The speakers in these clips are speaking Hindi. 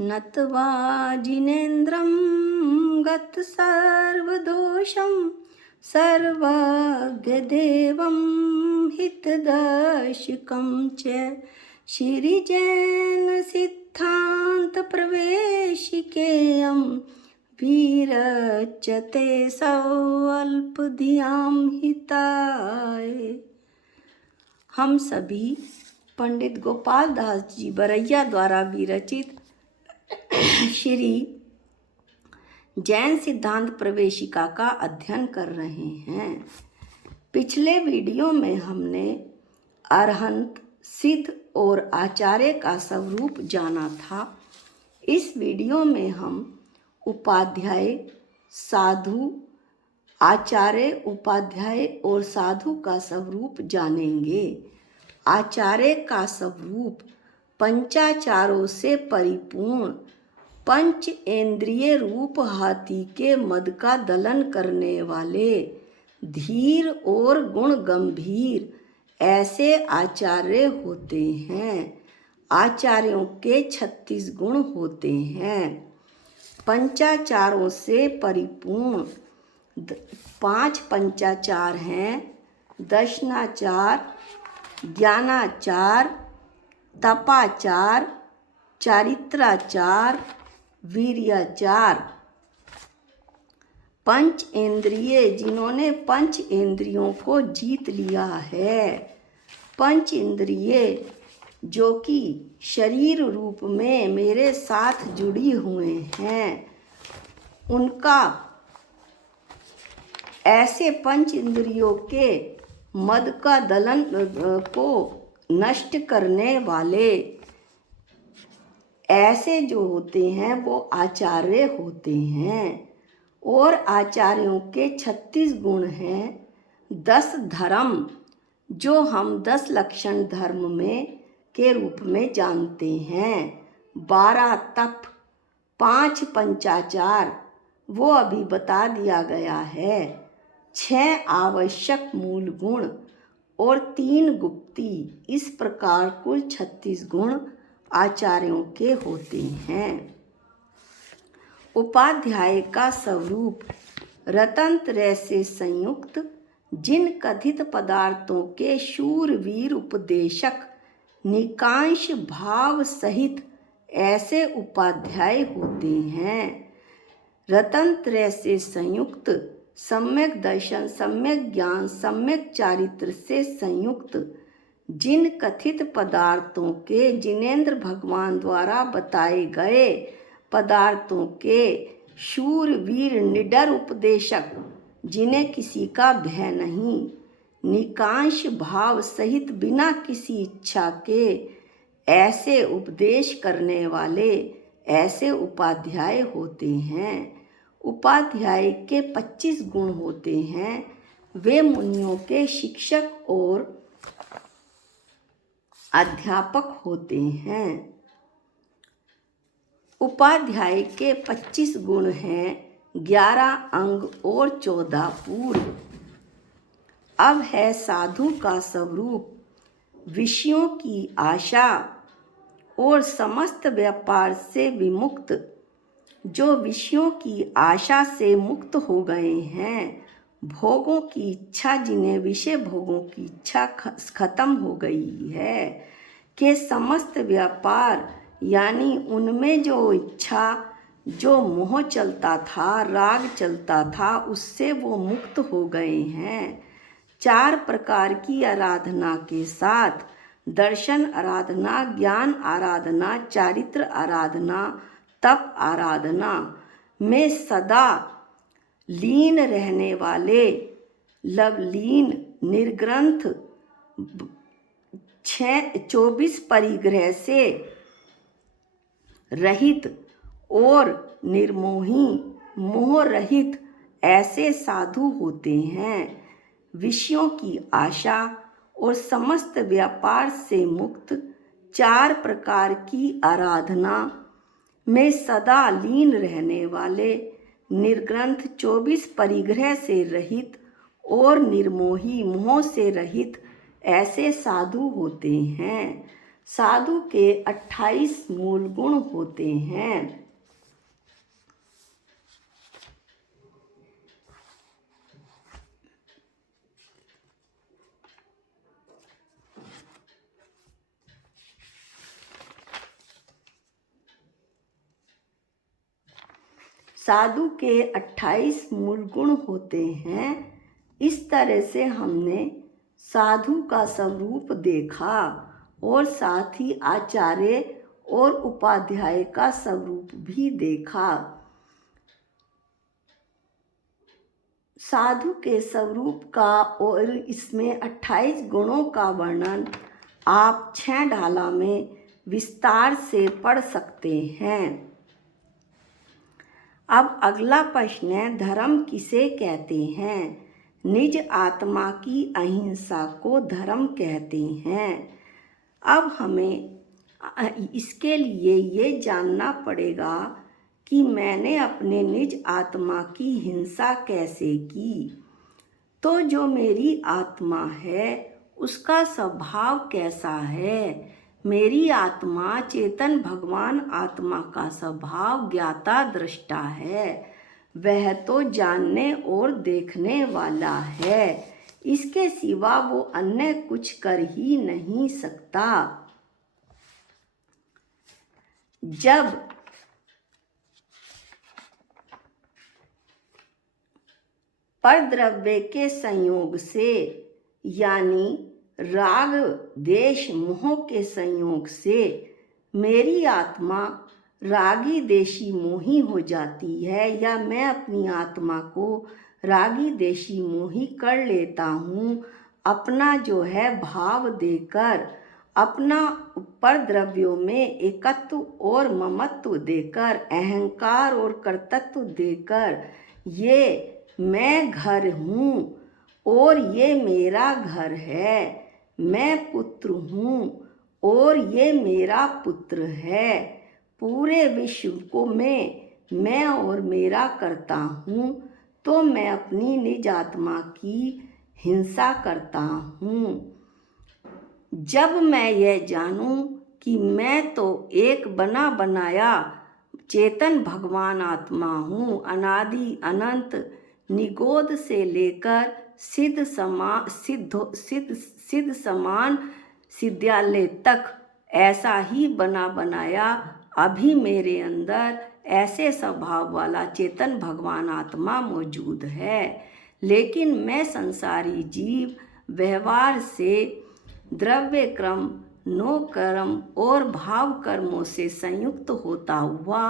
नत्वा जिनेन्द्रं गतसर्वदोषं सर्वज्ञदेवं हितदर्शकं च श्रीजैनसिद्धान्तप्रवेशिकेयं विरच्यते स्वल्पधियां हिताय। हम सभी पंडित गोपाल दास जी बरैया द्वारा विरचित श्री जैन सिद्धांत प्रवेशिका का अध्ययन कर रहे हैं। पिछले वीडियो में हमने अरहंत, सिद्ध और आचार्य का स्वरूप जाना था। इस वीडियो में हम उपाध्याय, साधु, आचार्य, उपाध्याय और साधु का स्वरूप जानेंगे। आचार्य का स्वरूप पंचाचारों से परिपूर्ण, पंच इंद्रिय रूप हाथी के मद का दलन करने वाले, धीर और गुण गंभीर ऐसे आचार्य होते हैं। आचार्यों के 36 गुण होते हैं। पंचाचारों से परिपूर्ण 5 पंचाचार हैं: दर्शनाचार, ज्ञानाचार, तपाचार, चारित्राचार, वीर्याचार। पंच इंद्रिय, जिन्होंने पंच इंद्रियों को जीत लिया है। पंच इंद्रिय जो कि शरीर रूप में मेरे साथ जुड़ी हुए हैं, उनका ऐसे पंच इंद्रियों के मद का दलन को नष्ट करने वाले ऐसे जो होते हैं वो आचार्य होते हैं। और आचार्यों के 36 गुण हैं। 10 धर्म जो हम 10 लक्षण धर्म में के रूप में जानते हैं। 12 तप, 5 पंचाचार वो अभी बता दिया गया है। 6 आवश्यक मूल गुण और 3 गुप्ती। इस प्रकार कुल 36 गुण आचार्यों के होते हैं। उपाध्याय का स्वरूप रतनत्रय से संयुक्त, जिन कथित पदार्थों के शूरवीर उपदेशक निकांश भाव सहित ऐसे उपाध्याय होते हैं। रतनत्रय से संयुक्त, सम्यक दर्शन, सम्यक ज्ञान, सम्यक चारित्र से संयुक्त, जिन कथित पदार्थों के जिनेंद्र भगवान द्वारा बताए गए पदार्थों के शूरवीर निडर उपदेशक, जिन्हें किसी का भय नहीं, निकांश भाव सहित बिना किसी इच्छा के ऐसे उपदेश करने वाले ऐसे उपाध्याय होते हैं। उपाध्याय के 25 गुण होते हैं। वे मुनियों के शिक्षक और अध्यापक होते हैं। उपाध्याय के 25 गुण हैं, 11 अंग और 14 पूर्व। अब है साधु का स्वरूप विषयों की आशा और समस्त व्यापार से विमुक्त, जो विषयों की आशा से मुक्त हो गए हैं। भोगों की इच्छा, जिन्हें विषय भोगों की इच्छा खत्म हो गई है, के समस्त व्यापार यानी उनमें जो इच्छा, जो मोह चलता था, राग चलता था, उससे वो मुक्त हो गए हैं। 4 प्रकार की आराधना के साथ दर्शन आराधना, ज्ञान आराधना, चारित्र आराधना, तप आराधना में सदा लीन रहने वाले लवलीन निर्ग्रंथ 24 परिग्रह से रहित और निर्मोही, मोह रहित ऐसे साधु होते हैं। विषयों की आशा और समस्त व्यापार से मुक्त, 4 प्रकार की आराधना में सदा लीन रहने वाले, निर्ग्रंथ 24 परिग्रह से रहित और निर्मोही, मोह से रहित ऐसे साधु होते हैं। साधु के 28 मूल गुण होते हैं। साधु के 28 मूल गुण होते हैं। इस तरह से हमने साधु का स्वरूप देखा और साथ ही आचार्य और उपाध्याय का स्वरूप भी देखा। साधु के स्वरूप का और इसमें 28 गुणों का वर्णन आप 6 ढाला में विस्तार से पढ़ सकते हैं। अब अगला प्रश्न है, धर्म किसे कहते हैं? निज आत्मा की अहिंसा को धर्म कहते हैं। अब हमें इसके लिए ये जानना पड़ेगा कि मैंने अपने निज आत्मा की हिंसा कैसे की। तो जो मेरी आत्मा है उसका स्वभाव कैसा है? मेरी आत्मा चेतन भगवान आत्मा का स्वभाव ज्ञाता दृष्टा है। वह तो जानने और देखने वाला है, इसके सिवा वो अन्य कुछ कर ही नहीं सकता। जब परद्रव्य के संयोग से यानी राग देश मोह के संयोग से मेरी आत्मा रागी देशी मोही हो जाती है या मैं अपनी आत्मा को रागी देशी मोही कर लेता हूँ, अपना जो है भाव देकर, अपना परद्रव्यों में एकत्व और ममत्व देकर, अहंकार और कर्तृत्व देकर, ये मैं घर हूँ और ये मेरा घर है, मैं पुत्र हूँ और ये मेरा पुत्र है, पूरे विश्व को मैं और मेरा करता हूँ, तो मैं अपनी निज आत्मा की हिंसा करता हूँ। जब मैं यह जानूं कि मैं तो एक बना बनाया चेतन भगवान आत्मा हूँ, अनादि अनंत निगोद से लेकर सिद्ध समान सिद्धालय तक ऐसा ही बना बनाया अभी मेरे अंदर ऐसे स्वभाव वाला चेतन भगवान आत्मा मौजूद है। लेकिन मैं संसारी जीव व्यवहार से द्रव्य क्रम, नो कर्म और भाव कर्मों से संयुक्त होता हुआ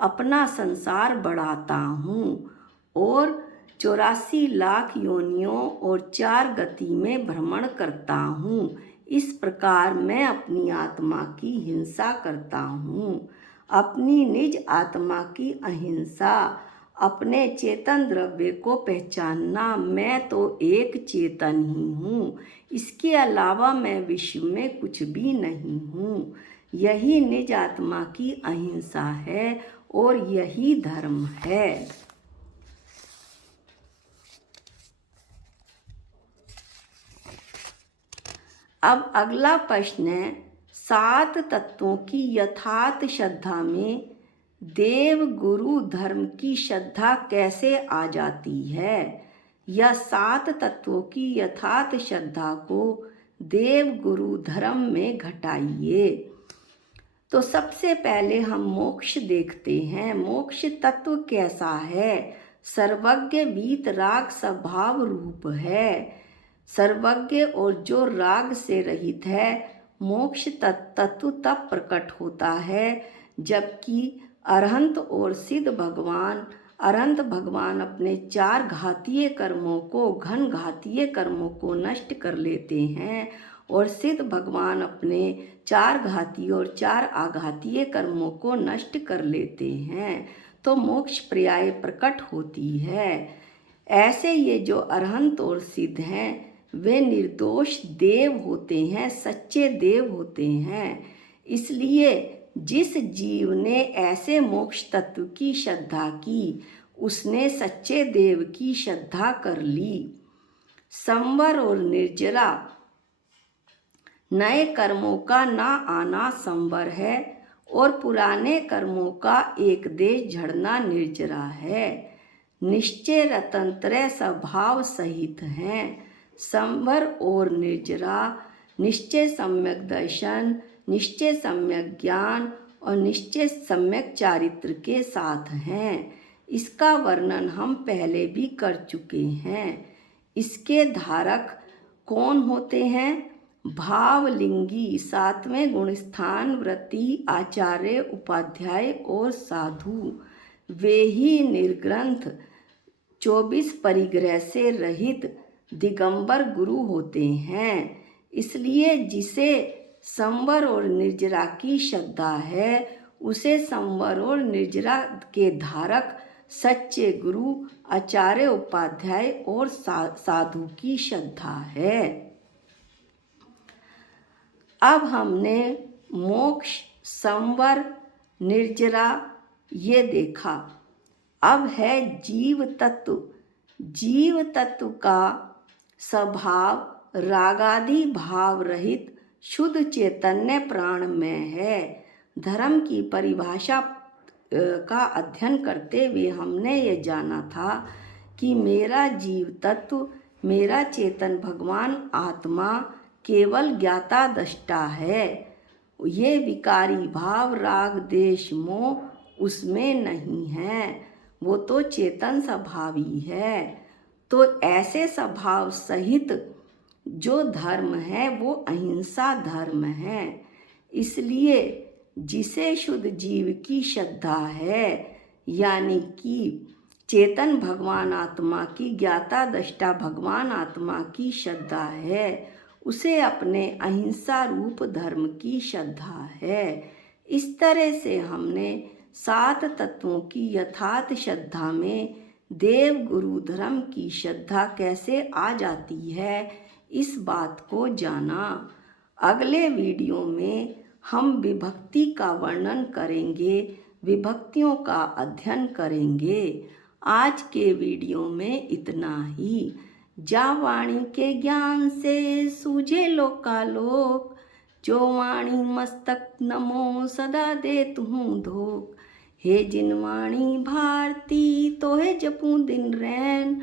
अपना संसार बढ़ाता हूँ और 84 लाख योनियों और 4 गति में भ्रमण करता हूँ। इस प्रकार मैं अपनी आत्मा की हिंसा करता हूँ। अपनी निज आत्मा की अहिंसा, अपने चेतन द्रव्य को पहचानना, मैं तो एक चेतन ही हूँ, इसके अलावा मैं विश्व में कुछ भी नहीं हूँ। यही निज आत्मा की अहिंसा है और यही धर्म है। अब अगला प्रश्न है, 7 तत्वों की यथार्थ श्रद्धा में देव गुरु धर्म की श्रद्धा कैसे आ जाती है? या 7 तत्वों की यथार्थ श्रद्धा को देव गुरु धर्म में घटाइए। तो सबसे पहले हम मोक्ष देखते हैं। मोक्ष तत्व कैसा है? सर्वज्ञ वीतराग स्वभाव रूप है। सर्वज्ञ और जो राग से रहित है, मोक्ष तत्व तब प्रकट होता है जबकि अरहंत और सिद्ध भगवान, अरहंत भगवान अपने 4 घातीय कर्मों को, घन घातीय कर्मों को नष्ट कर लेते हैं और सिद्ध भगवान अपने 4 घातीय और 4 आघातीय कर्मों को नष्ट कर लेते हैं, तो मोक्ष पर्याय प्रकट होती है। ऐसे ये जो अरहंत और सिद्ध हैं वे निर्दोष देव होते हैं, सच्चे देव होते हैं। इसलिए जिस जीव ने ऐसे मोक्ष तत्व की श्रद्धा की, उसने सच्चे देव की श्रद्धा कर ली। संवर और निर्जरा नए कर्मों का ना आना संवर है और पुराने कर्मों का एक देश झड़ना निर्जरा है। निश्चय रतंत्रय स्वभाव सहित हैं, संवर और निर्जरा। निश्चय सम्यक दर्शन, निश्चय सम्यक ज्ञान और निश्चय सम्यक चारित्र के साथ हैं। इसका वर्णन हम पहले भी कर चुके हैं। इसके धारक कौन होते हैं? भावलिंगी, सातवें गुणस्थान, व्रती, आचार्य, उपाध्याय और साधु। वे ही निर्ग्रंथ 24 परिग्रह से रहित दिगंबर गुरु होते हैं। इसलिए जिसे संवर और निर्जरा की श्रद्धा है, उसे संवर और निर्जरा के धारक सच्चे गुरु, आचार्य, उपाध्याय और साधु की श्रद्धा है। अब हमने मोक्ष, संवर, निर्जरा ये देखा। अब है जीव तत्व। जीव तत्व का स्वभाव रागादि भाव रहित शुद्ध चैतन्य प्राण में है। धर्म की परिभाषा का अध्ययन करते हुए हमने ये जाना था कि मेरा जीव तत्व, मेरा चेतन भगवान आत्मा केवल ज्ञाता दृष्टा है। ये विकारी भाव, राग, देश, मोह उसमें नहीं है, वो तो चेतन स्वभावी है। तो ऐसे स्वभाव सहित जो धर्म है वो अहिंसा धर्म है। इसलिए जिसे शुद्ध जीव की श्रद्धा है, यानी कि चेतन भगवान आत्मा की, ज्ञाता दृष्टा भगवान आत्मा की श्रद्धा है, उसे अपने अहिंसा रूप धर्म की श्रद्धा है। इस तरह से हमने 7 तत्वों की यथार्थ श्रद्धा में देव गुरु धर्म की श्रद्धा कैसे आ जाती है, इस बात को जाना। अगले वीडियो में हम विभक्ति का वर्णन करेंगे, विभक्तियों का अध्ययन करेंगे। आज के वीडियो में इतना ही। जा वाणी के ज्ञान से सूझे लोकालोक, जो वाणी मस्तक नमो सदा देत हूँ धोख। हे जिन वाणी भारती तो है जपूं दिन रैन,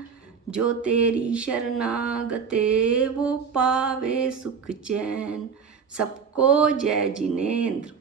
जो तेरी शरणागते वो पावे सुख चैन। सबको जय जिनेंद्र।